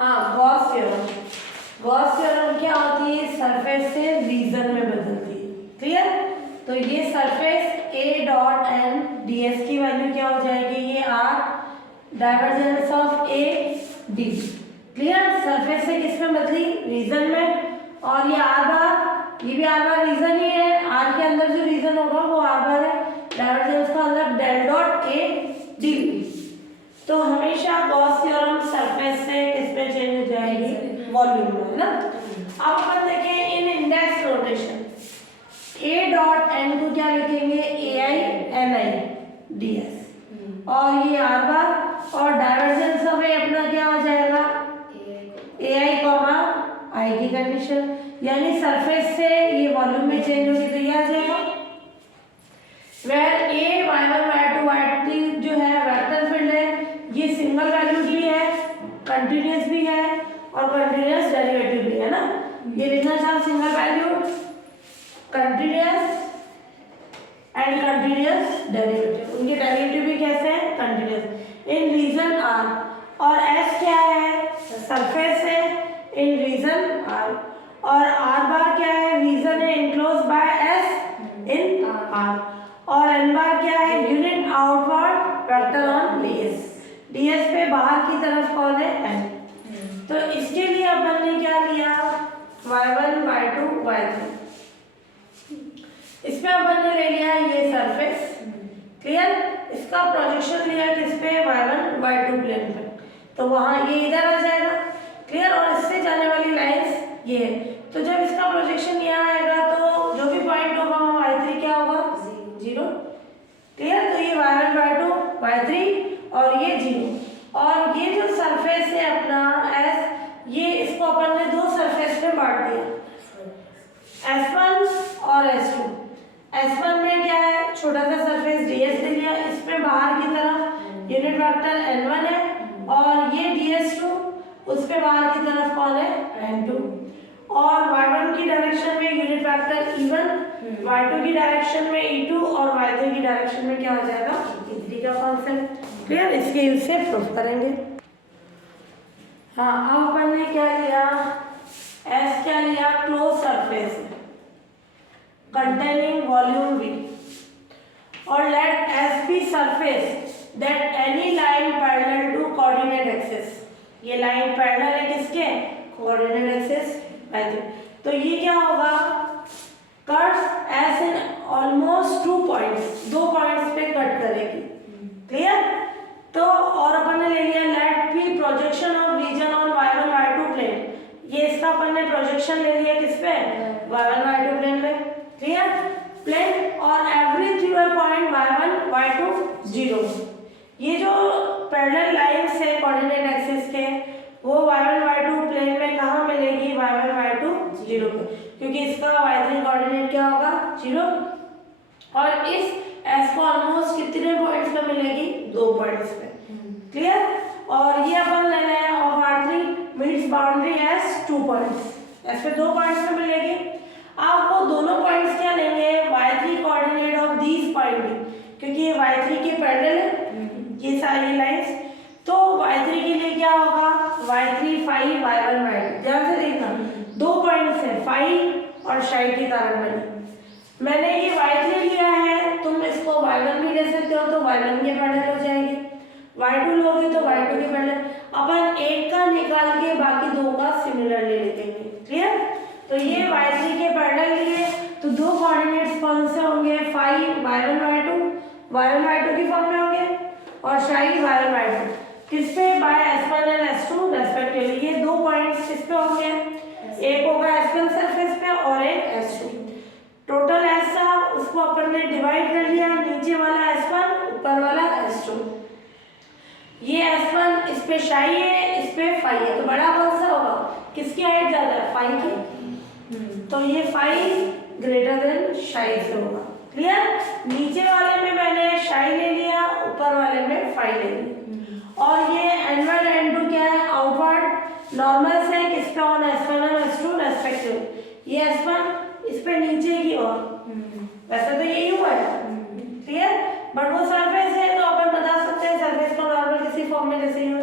हाँ, Gauss theorem. Gauss theorem क्या होती है? सरफेस से रीजन में बदलती है। क्लियर? तो ये surface A dot N D S की वैल्यू क्या हो जाएगी? ये R divergence of A D. Clear? Surface से किस में बदली? रीजन में। और ये आर बार, ये भी आर बार रीजन ही है। आर के अंदर जो रीजन होगा वो आर बार है। डाइवर्जेंस का मतलब डेल डॉट ए डी। तो हमेशा गॉस थ्योरम सरफेस से किस पे चेंज हो जाएगी? वॉल्यूम में, है ना? अब अपन देखें in index notation, A dot N को क्या लिखेंगे? A I N I D S. और ये आर बार और डाइवर्जेंस ऑफ ए अपना क्या हो जाएगा? ए आई कॉमा आई की कंडीशन। यानी सरफेस से ये वॉल्यूम में चेंज होगी तो ये आ जाएगा where A y1 y2 y3 जो है वेक्टर फील्ड है, ये सिंगल वैल्यू भी है, कंटिन्यूअस भी है और कंटिन्यूअस डेरिवेटिव भी है ना। ये लिखना चाहे single value, continuous and continuous derivative. उनके डेरिवेटिव भी कैसे हैं? Continuous in region R. और एस क्या है? सरफेस है इन रीजन आर। और आर बार क्या है? रीजन है enclose by S in R. और एन बार क्या है? Unit outward vector on DS. DS पे बाहर की तरफ कौन है? एन। तो इसके लिए अपन ने क्या लिया? y1 y2 y3। इसमें अपन ने ले लिया ये सरफेस। क्लियर? इसका प्रोजेक्शन लिया किस पे? y1 y2 प्लेन पे। तो वहां ये इधर आ जाएगा। क्लियर? और इससे जाने वाली लाइंस ये है। तो जब इसका प्रोजेक्शन यहाँ आएगा तो जो भी पॉइंट होगा वहाँ y3 क्या होगा? 0। क्लियर? तो ये y1 y2 y3 और ये 0। और ये जो सरफेस है अपना S, ये इसको अपन ने दो सरफेस में बांट दिया, S1 और S2। S1 में क्या है? छोटा सा सरफेस ds ले लिया, इसमें बाहर की तरफ यूनिट वेक्टर n1 है और ये ds2, उस पे बाहर की तरफ कौन है? n2। और y1 की डायरेक्शन में यूनिट वेक्टर e1, y2 की डायरेक्शन में e2 और y3 की डायरेक्शन में क्या हो जाएगा? e3 का कॉन्सेप्ट। क्लियर? इसके यूज से प्रूफ करेंगे। हाँ, अब अपन ने क्या लिया? S क्या लिया? Close surface containing volume V। और let S be surface that any line parallel to coordinate axis। ये लाइन पैरेलल है किसके? Coordinate axis y3। तो ये क्या होगा? Cuts S in almost 2 points, 2 points पे कट करेगी। क्लियर? तो और अपन ने ले लिया let be projection of region on y1 y2 plane. ये इसका अपन ने प्रोजेक्शन ले लिया किस पे? y1 y2 प्लेन पे। क्लियर? प्लेन और every through a point y1 y2 0। ये जो पैरेलल लाइंस है कोऑर्डिनेट एक्सिस के, वो y1 y2 प्लेन में कहाँ मिलेगी? y1 y2 0 पे, क्योंकि इसका y3 कोऑर्डिनेट क्या होगा? 0। और इस S को ऑलमोस्ट कितने पॉइंट्स पे मिलेगी? 2 पॉइंट्स पे। क्लियर? और ये अपन ले रहे हैं of R3 meets boundary S 2 points. S पे 2 पॉइंट्स पे मिलेगी। अब वो दोनों पॉइंट्स क्या लेंगे? y3 coordinate of these point, क्योंकि ये y3 के पैरेलल है ये सारी लाइंस। तो y3 के लिए क्या होगा? y3 phi y1 y2। ध्यान से देखना, 2 पॉइंट्स है फाई और शाई के कारण बने। मैंने ये y3 लिया है, तुम इसको y1 भी ले सकते हो, तो y1 के पैरेलल हो जाएंगे। y2 लोगे तो y2 के पैरेलल। अपन एक का निकाल के बाकी दो का सिमिलरली लिखेंगे। क्लियर? तो ये y3 के पैरेलल लिए तो दो कोऑर्डिनेट्स कौन से होंगे? फाई y1 y2 की फॉर्म में होंगे और शाई y1 y2 किस पे? By S1 and S2 respectively. ये दो पॉइंट्स किस पे होंगे? एक होगा S1 सरफेस पे और एक S2। टोटल S था, उसको अपन ने डिवाइड कर लिया, नीचे वाला S1 ऊपर वाला S2। ये S1 इस पे शाई है, इस पे फाई है, तो बड़ा कौन सा होगा? किसकी हाइट ज्यादा है? फाई की। तो ये फाई ग्रेटर देन शाई से होगा। क्लियर? नीचे वाले में मैंने शाई ले लिया, ऊपर वाले में फाई ले लिया। और ये n1 n2 क्या है? आउटवर्ड नॉर्मल से किस पे ऑन S1 और S2 रेस्पेक्टिव। ये S1 इस पे नीचे की ओर, वैसे तो यही हुआ है। क्लियर? बट वो सरफेस है तो अपन बता सकते हैं सरफेस को नॉर्मल किसी फॉर्म में जैसे ही हो।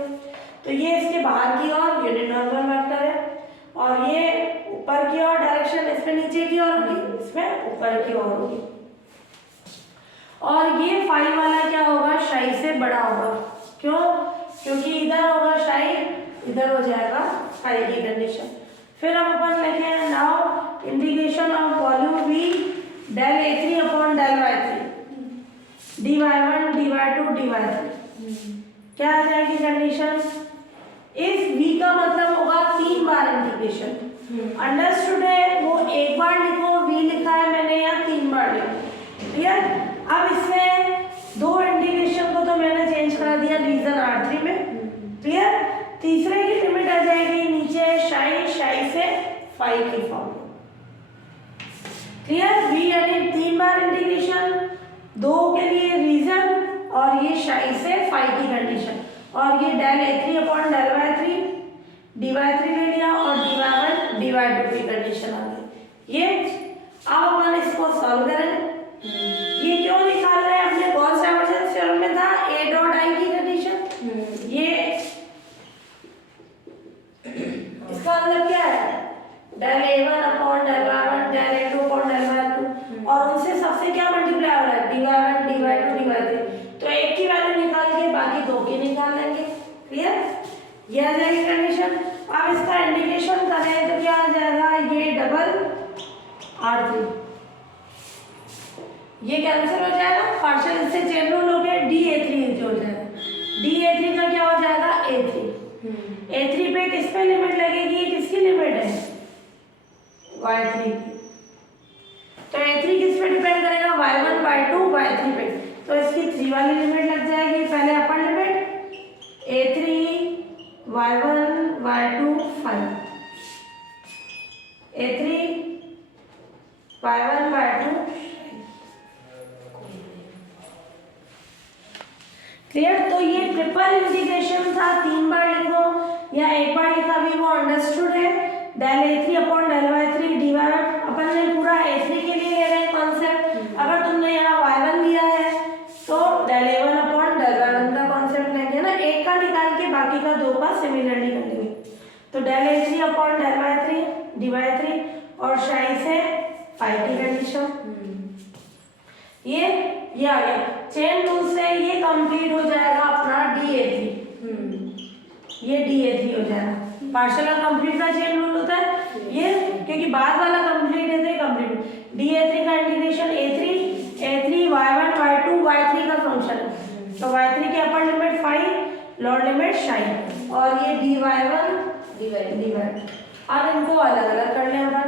तो ये इसके बाहर की ओर यूनिट नॉर्मल वेक्टर है, और ये ऊपर की ओर डायरेक्शन इसमें नीचे की ओर होगी, इसमें ऊपर की ओर होगी। और ये फाई वाला क्या होगा, शाई से बड़ा होगा। क्यों? क्योंकि इधर होगा शाई, इधर हो जाएगा फाई की कंडीशन। फिर हम अपन लिखे हैं now integration of volume v del a3 upon del y3 dy1 dy2 dy3। क्या आ जाएगी कंडीशन? इस v का मतलब होगा 3 बार इंटीग्रेशन। अंडरस्टूड है? वो एक बार लिखो, v लिखा है मैंने, यहाँ 3 बार लिखो। क्लियर? अब इसमें 2 इंटीग्रेशन को तो मैंने चेंज करा दिया रीजन R3 में। क्लियर? तीसरे की लिमिट आ जाएगी नीचे शाई, शाई से फाई की फॉर्म। क्लियर? v यानी 3 बार इंटीग्रेशन, 2 के लिए रीजन, और ये शाई से फाई की कंडीशन, और ये del a3 upon del y3 dy3 ले लिया, और dy1 dy2 की कंडीशन आ गई। ये अब अपन इसको सॉल्व करें। ये क्यों निकाल रहे हैं? अपने गॉस डाइवर्जेंस थ्योरम में था a डॉट i की कंडीशन। ये इसका मतलब क्या है? del a1 upon del y1 del a2 upon del y2, और उनसे सबसे क्या मल्टीप्लाई हो रहा है? dy1 dy2 dy3। तो एक की वैल्यू निकाल के बाकी 2 की निकाल लेंगे। क्लियर? ये आ जाएगी कंडीशन। अब इसका इंटीग्रेशन करें तो क्या आ जाएगा? ये डबल r3, ये कैंसिल हो जाएगा, पार्शियल इससे चेन रूल हो गया, dA3 हो जाएगा। dA3 का क्या हो जाएगा? A3। A3 पे किस पे लिमिट लगेगी? किसकी लिमिट है? y3 की। तो A3 किस पे डिपेंड करेगा? y1 y2 y3 पे। तो इसकी 3 वाली लिमिट लग जाएगी। पहले upper limit A3 y1 y2 5, A3 y1 y2। Clear? तो ये ट्रिपल इंटीग्रेशन था, 3 बार लिखो या एक बार लिखा भी वो अंडरस्टूड है। del a3 upon del y3 dy, अपन ने पूरा a3 के लिए ले रहे हैं कॉन्सेप्ट। अगर तुमने यहाँ y1 लिया है तो del a1 upon del y1 का कॉन्सेप्ट लेंगे ना, एक का निकाल के बाकी का 2 का सिमिलरली कर लेंगे। तो del a3 upon del y3 dy3, और शाई से फाई की कंडीशन। ये आ गया। चेन रूल से ये कंप्लीट हो जाएगा अपना dA3। ये dA3 हो जाएगा। पार्शियल और कंप्लीट का चेन रूल होता है ये, क्योंकि बाद वाला कंप्लीट है तो कंप्लीट। dA3 का integration A3 y1 y2 y3 का फंक्शन है। तो y3 की अपर लिमिट 5, लोअर लिमिट शाई, और ये dy1 dy। अब इनको अलग अलग कर लें अपन।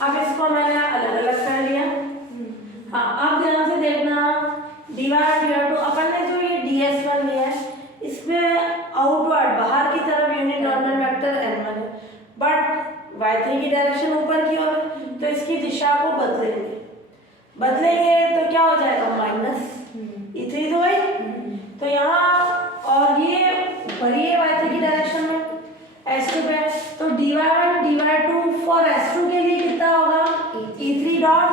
अब इसको मैंने अलग अलग कर लिया। हाँ, अब ध्यान से देखना, dy1 dy2 अपन ने जो ये ds1 लिया है, इसमें आउटवर्ड बाहर की तरफ यूनिट नॉर्मल वेक्टर n1 है, बट y3 की डायरेक्शन ऊपर की ओर, तो इसकी दिशा को बदलेंगे तो क्या हो जाएगा? माइनस e3 तो भाई, तो यहाँ, और ये ऊपर ही है y3 की डायरेक्शन में S2 पे, तो dy1 dy2 फॉर S2 के लिए कितना होगा? e3 डॉट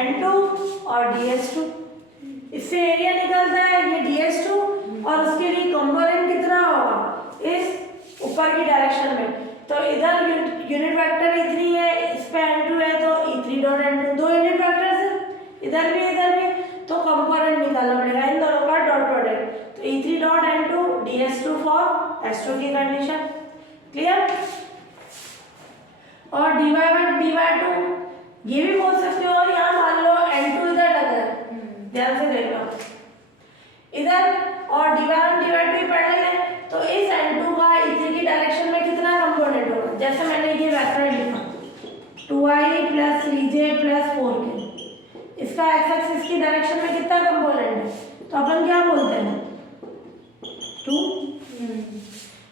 n2 और ds2। इससे एरिया निकलता है ये ds2, और उसके लिए कंपोनेंट कितना होगा? इस ऊपर की डायरेक्शन में। तो इधर यूनिट वेक्टर e3 है, इस पे n2 है, तो e3 dot n2, 2 unit vectors है, इधर भी, तो कंपोनेंट निकालना पड़ेगा इन दोनों का डॉट प्रोडक्ट। तो e3 dot n2 ds2 for S2 की कंडीशन। क्लियर? और dy1 dy2 ये भी बोल सकते हो। यहाँ मान लो n2 इधर लगा है, ध्यान से देखना इधर, और dy1 dy2 पढ़ लेंगे, तो इस n2 का e3 की डायरेक्शन में कितना कंपोनेंट होगा? जैसे मैंने ये वेक्टर लिखा 2i plus 3j plus 4k, इसका x एक्सिस की डायरेक्शन में कितना कंपोनेंट है? तो अपन क्या बोलते हैं? 2।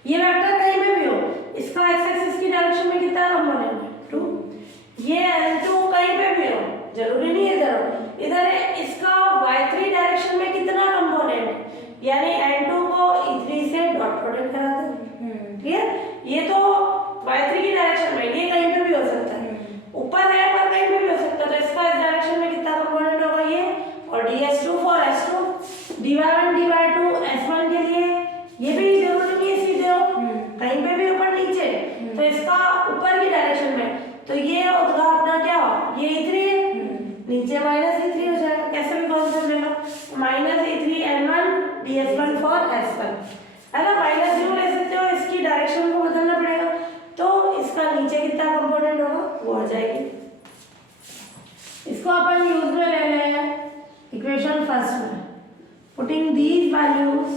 ये वेक्टर कहीं पे भी हो, इसका x एक्सिस की डायरेक्शन में कितना कंपोनेंट है? 2। ये n2 कहीं पे भी हो, जरूरी नहीं है इधर है, इसका y3 डायरेक्शन में कितना कंपोनेंट है? यानी n2 को e3 से डॉट प्रोडक्ट करा दो। क्लियर? ये तो y3 की डायरेक्शन में, ये कहीं पे भी हो सकता है, ऊपर है पर कहीं पे भी हो सकता है। तो इसका इस डायरेक्शन में कितना कंपोनेंट होगा? ये, और ds dy1 dy2 s1 के लिए ये भी जरूरी नहीं है सीधे हो, कहीं पे भी ऊपर नीचे, तो इसका ऊपर की डायरेक्शन में, तो ये होगा अपना क्या, ये e3 है, नीचे माइनस e3 हो जाएगा, कैसे भी कॉन्सेप्ट ले लो, minus e3 n1 ds1 for s1 है ना, माइनस क्यों ले सकते हो, इसकी डायरेक्शन को बदलना पड़ेगा, तो इसका नीचे कितना कंपोनेंट होगा वो आ जाएगी। इसको अपन यूज में ले रहे हैं इक्वेशन फर्स्ट में, putting these values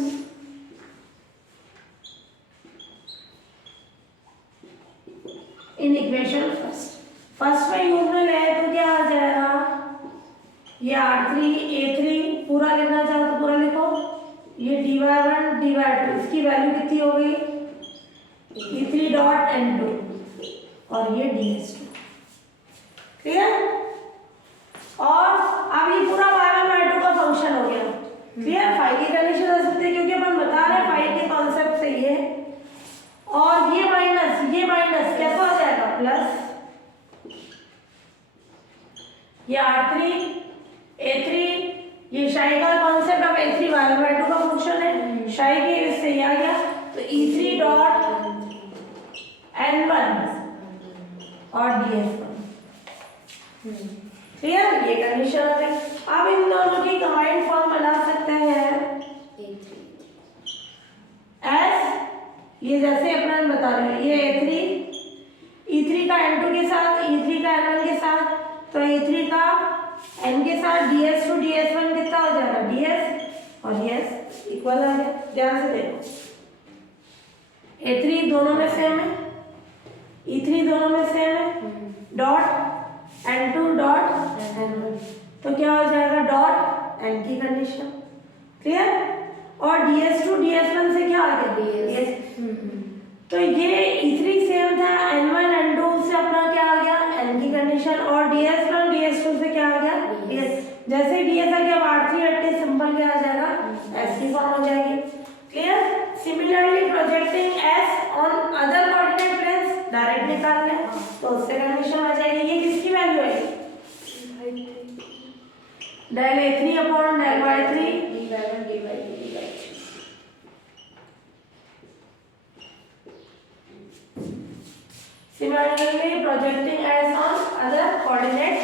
in equation first में यूज में ले तो क्या आ जाएगा, ये r3 a3 पूरा लिखना चाहो तो पूरा लिखो, ये dy1 dy2 इसकी वैल्यू कितनी हो गई e3 डॉट n2 और ये ds2, क्लियर। और अब ये पूरा y1 y2 का फंक्शन हो गया, क्लियर। फाई की कंडीशन हो सकती है क्योंकि अपन बता रहे हैं फाई के कॉन्सेप्ट से ये, और ये माइनस कैसा हो जाएगा प्लस, ये r3 a3 ये शाई का कॉन्सेप्ट, अब a3 y1 y2 का फंक्शन है, शाई के इससे ये आ गया, तो e3 डॉट n1 और ds1, क्लियर। ये कंडीशन है। अब इन दोनों की कंबाइंड फॉर्म बना सकते हैं एस, ये जैसे अपन बता रहे हैं, ये e3 का n2 के साथ, e3 का n1 के साथ, तो e3 का n के साथ ds2 ds1 कितना हो जाएगा ds, और ds इक्वल आ गया, ध्यान से देखो, a3 दोनों में सेम है, e3 दोनों में सेम है, डॉट n2 डॉट n1, तो क्या हो जाएगा डॉट n की कंडीशन, क्लियर। और ds2 ds1 से क्या आ गया ds, तो ये e3 सेम था, n1 n2 से अपना क्या आ गया n की कंडीशन, और ds1 ds2 से क्या आ गया ds, जैसे ds आ गया r3 80 सिंपल क्या आ जाएगा s की फॉर्म हो जाएगी, clear. Similarly projecting s on other coordinate planes direct निकाल लें तो उससे कंडीशन आ जाएगी, ये किसकी वैल्यू है del a3 upon del y3 dy1 dy2, similarly projecting s on other coordinate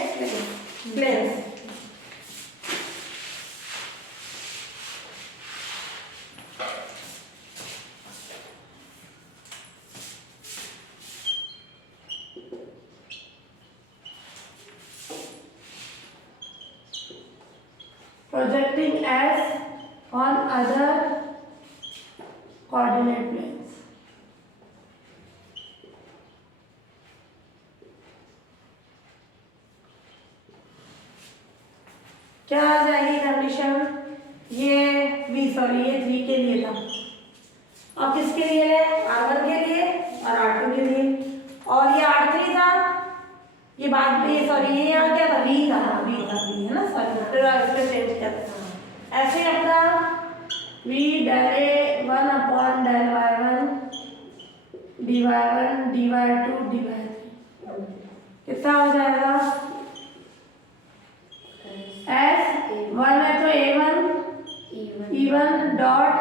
planes, projecting s on other coordinate planes, क्या आ जाएगी कंडीशन, ये ये 3 के लिए था, अब किसके लिए है r1 के लिए और r2 के लिए, और ये r3 था, ये बाद में ये यहाँ क्या था v था है ना, सॉरी फिर इसको चेंज किया था, ऐसे अपना v del a1 upon del y1 dy1 dy2 dy3 कितना हो जाएगा, s 1 है तो a1 e1 dot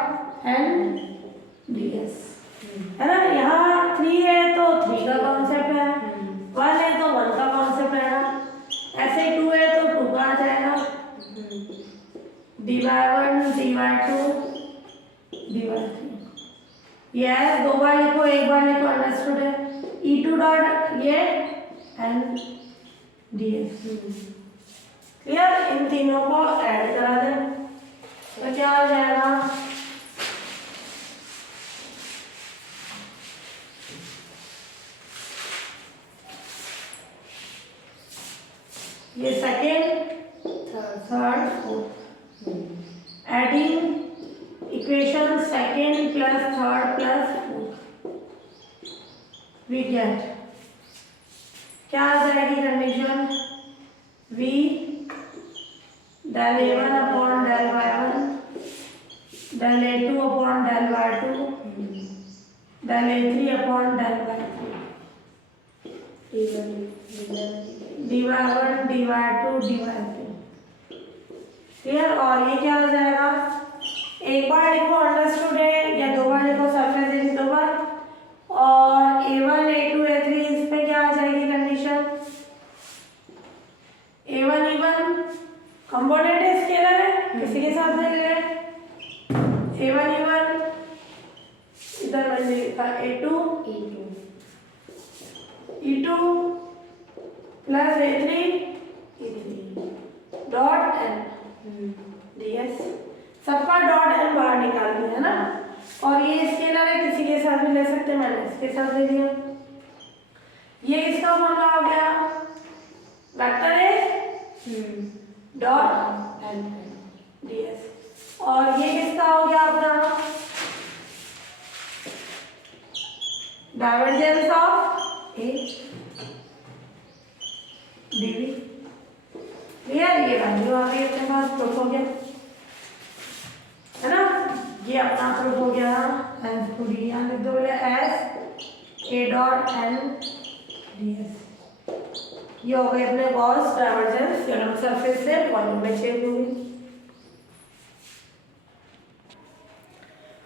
n ds, है ना, यहाँ 3 है तो 3 का कॉन्सेप्ट है, 1 है तो 1 का कॉन्सेप्ट है ना, ऐसे 2 है तो 2 का आ जाएगा, dy1 dy2 dy3, ये दो बार लिखो एक बार लिखो, अंडरस्टूड है, e2 डॉट ये n ds, क्लियर। इन तीनों को ऐड करा दें तो क्या हो जाएगा, ये second third fourth, adding equation second plus third plus fourth, we get क्या आ जाएगी condition, v del a1 upon del y1 del a2 upon del y2 del a3 upon del y3 dy1 dy2 dy3, clear. और ये क्या हो जाएगा एक बार लिखो अंडरस्टूड है या दो बार लिखो सरफेस एरिया दो बार, और A1 A2 A3 इस पे क्या आ जाएगी कंडीशन, A1 E1 कंपोनेंट है स्केलर है, किसी के साथ नहीं ले रहे, A1 E1 इधर मैंने लिखा A2 E2 plus A3 E3 dot N ds, सबका डॉट एन बाहर निकाल दिया है ना, और ये स्केलर है किसी के साथ भी ले सकते हैं, मैंने इसके साथ ले लिया। ये किसका फॉर्मूला हो गया, वेक्टर है डॉट एन ds, और ये किसका हो गया अपना divergence of A dv। Clear, ये वैल्यू आ गई अपने पास, प्रूफ हो गया है ना, ये अपना प्रूफ हो गया। एंड पूरी यहाँ लिख दो बोले S A dot N D S, ये हो गए अपने गॉस डाइवर्जेंस थ्योरम, सरफेस से वॉल्यूम में चेंज होगी।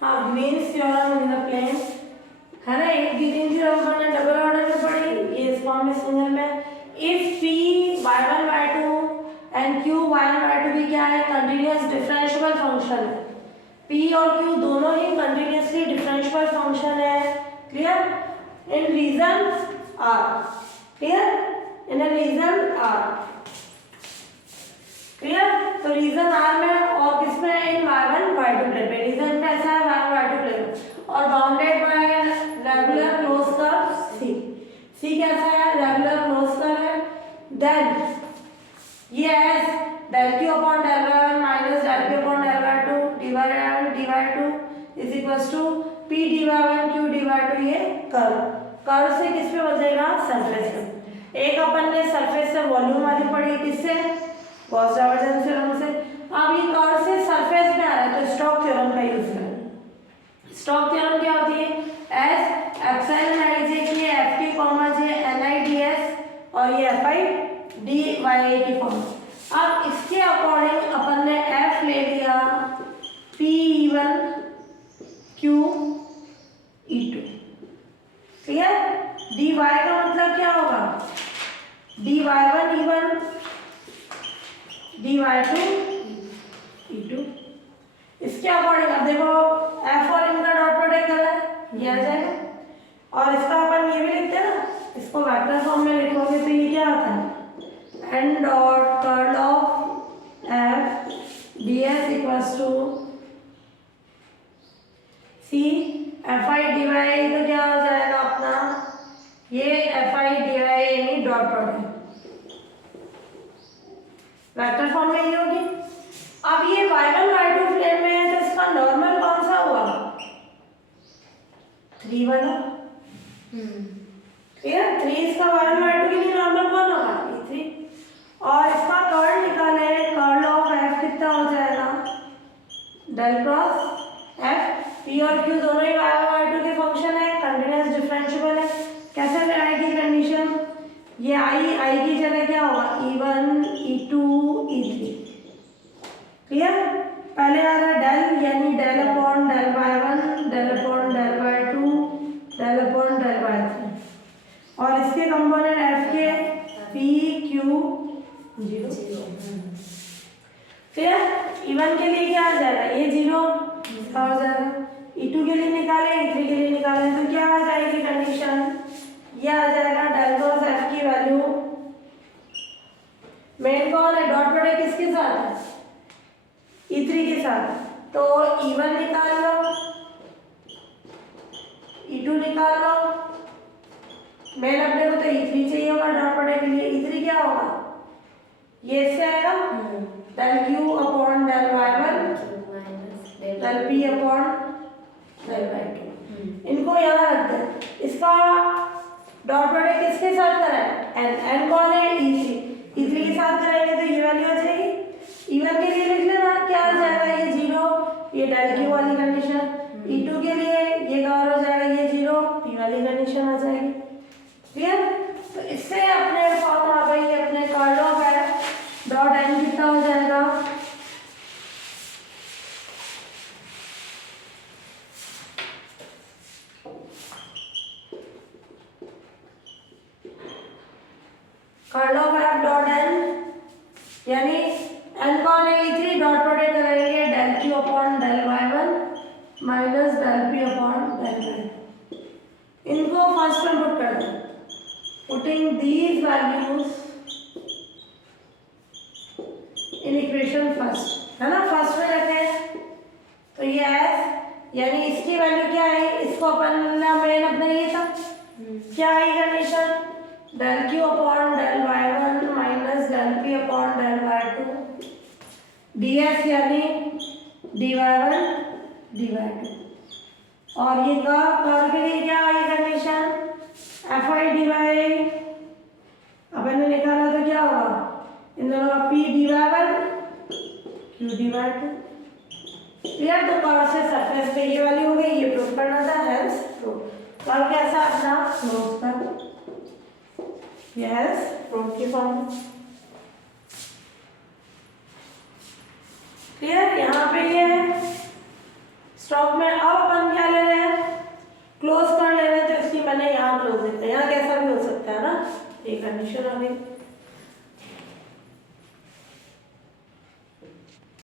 हाँ, Green's theorem in the plane है ना, एक ग्रीन थ्योरम हमने डबल ऑर्डर में पढ़ी, ये इस फॉर्म में सिंगल में, if p y1 y2 and q y1 y2 भी क्या है, कंटीन्यूअस डिफरेंशियल फंक्शन है, p और q दोनों ही कंटीन्यूअसली डिफरेंशियल फंक्शन है। Clear, in reason r, clear, in a reason r, clear. तो रीजन r में और किसमें, इन y1 y2 प्लेन पे, रीजन कैसा है y1 y2 प्लेन में, और bounded by regular close curve c कैसा है, रेगुलर क्लोज कर्व है। देन ये S del q upon del y1 minus del p upon del y2 divide dy2 is equals to p dy1 q dy2, ये curve से किस पे बदलेगा, surface पे। एक अपन ने सरफेस से वॉल्यूम वाली पढ़ी, किससे, गॉस डाइवर्जेंस थ्योरम से। अब ये कर्व से सरफेस में आ रहा है तो स्टोक्स थ्योरम का यूज करें। स्टोक्स थ्योरम क्या होती है, एस एप्सिलॉन आई जे की F K comma J N I D S, और ये F I D Y A की फॉर्म। अब इसके अकॉर्डिंग अपन ने एफ ले लिया P E1 Q E2, clear. D Y का मतलब क्या होगा, D Y1 E1 D Y2 E2। इसके अकॉर्डिंग अब देखो एफ और इनका डॉट प्रोडक्ट कर रहा है, ये आ जाएगा, और इसका अपन ये भी लिखते हैं ना, इसको वेक्टर फॉर्म में लिखोगे तो ये क्या आता है, N dot curl of F D S equals to C F I D Y, तो क्या हो जाएगा अपना, ये एफ आई डी वाई यानी डॉट प्रोडक्ट वेक्टर फॉर्म में ही होगी। अब ये y1 y2 प्लेन में है तो इसका नॉर्मल कौन सा हुआ, 3 वाला, क्लियर। 3 इसका y1 y2 के लिए नॉर्मल कौन होगा, E3, और इसका कर्ल निकाले, कर्ल ऑफ f कितना हो जाएगा, डेल क्रॉस f, p और q दोनों ही y1 y2 के फंक्शन है, कंटीन्यूअस डिफरेंशिएबल है। कैसे आएगी कंडीशन, ये आई की जगह क्या होगा, E1 E2 E3, क्लियर। पहले आ रहा डेल, यानी del upon del y1 del upon del y2 del upon del y3, और इसके कंपोनेंट f के p q 0, क्लियर। E1 के लिए क्या आ जाएगा, ये 0 हो जाएगा, E2 के लिए निकाले, E3 के लिए निकाले, तो क्या आ जाएगी कंडीशन, ये आ जाएगा डेल क्रॉस f की वैल्यू, मेन कौन है, डॉट प्रोडक्ट किसके साथ है, E3 के साथ, तो E1 निकाल लो, E2 निकाल लो, मेन अपने को तो E3 चाहिए होगा डॉट प्रोडक्ट के लिए। E3 क्या होगा, ये इससे आएगा del q upon del y1 del p upon del y2, इनको यहाँ रख दे। इसका डॉट प्रोडक्ट किसके साथ करा है, n कौन है, E3 के साथ करेंगे तो ये वैल्यू आ जाएगी। E1 के लिए लिख लेना, क्या आ जाएगा, ये 0, ये डेल q वाली कंडीशन। E2 के लिए ये कवर हो जाएगा, ये 0, p वाली कंडीशन आ जाएगी, क्लियर। तो इससे अपने फॉर्म आ गई अपने curl of F dot N कितना हो जाएगा, यानी एन कौन है E3 डॉट प्रोडक्ट करेंगे del Q upon del Y1 minus del P upon del Y। इनको फर्स्ट में पुट कर दो, putting these values in equation first, है ना, फर्स्ट में रखें। तो ये एस यानी इसकी वैल्यू क्या है, इसको अपन मेन अपना ये था क्या है condition, del Q upon del Y1 minus del P upon del Y2 ds यानी dy1 dy2। और ये कर्व के लिए क्या है कंडीशन, fi dy, अपन ने निकाला तो क्या होगा, इन दोनों का p dy1 q dy2। Clear. तो कर्व से सरफेस पे ये वाली हो गई, ये प्रूव करना था, हेल्स प्रूव। कर्व कैसा अपना क्लोज का, ये हेल्स प्रूव की फॉर्म। क्लियर। यहाँ पे ये है स्टॉक में। अब अपन क्या ले रहे हैं, क्लोज कर ले रहे हैं, तो इसकी मैंने यहाँ क्लोज लिखा है, यहाँ कैसा भी हो सकता है ना, ये कंडीशन हो गई।